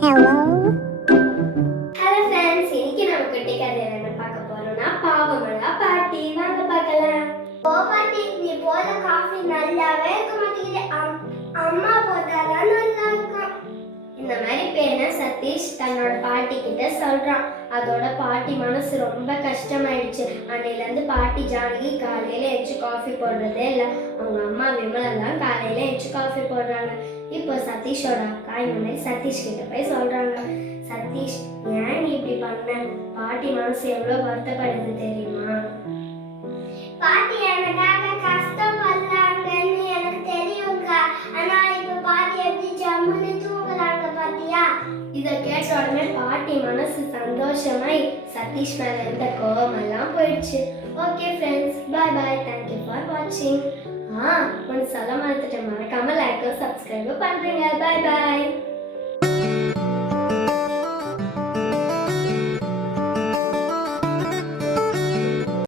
Hello. Hello friends, இன்னைக்கு நம்ம குட்டி கதையில என்ன பார்க்க போறோம்னா பாவமலா பாட்டி. வாங்க பார்க்கலாம். ஓ பாட்டி, நீ போல காஃபி நல்லாவே இருக்க மாட்டேங்குது. அம்மா போட்டாதான் நல்லா இருக்கும். இந்த மாதிரி பேரை சதீஷ் தன்னோட பாட்டி கிட்ட சொல்றான். அதோட பாட்டி மனசு ரொம்ப கஷ்டமாயிடுச்சு. அன்னையிலேருந்து பாட்டி ஜானகி காலையில எச்சு காஃபி போடுறதே இல்லை. அவங்க அம்மா விமலெல்லாம் காலையில எச்சு காஃபி போடுறாங்க. இப்போ சதீஷோட அக்கா இந்த மாதிரி சதீஷ் கிட்ட போய் சொல்றாங்க, சதீஷ் ஏன் நீ இப்படி பண்ண? பாட்டி மனசு எவ்வளோ வருத்தப்படுது தெரியுமா? பாட்டி எனக்காக கஷ்டப்படுறாங்கன்னு எனக்கு தெரியுங்க. ஆனா இப்ப பாட்டி எப்படி ஜம்முன்னு தூங்குறாங்க பாத்தியா? இதை கேட்ட உடனே பாட்டி மனசு சந்தோஷமாய் சதீஷ் மேல இருந்த கோவமெல்லாம் போயிடுச்சு. Okay friends, bye bye, thank you for வாட்சிங். ஒன்று சொல்ல மறந்துட்டேன், மறக்காம லைக் சப்ஸ்கிரைப் பண்றீங்க. பாய் பாய்.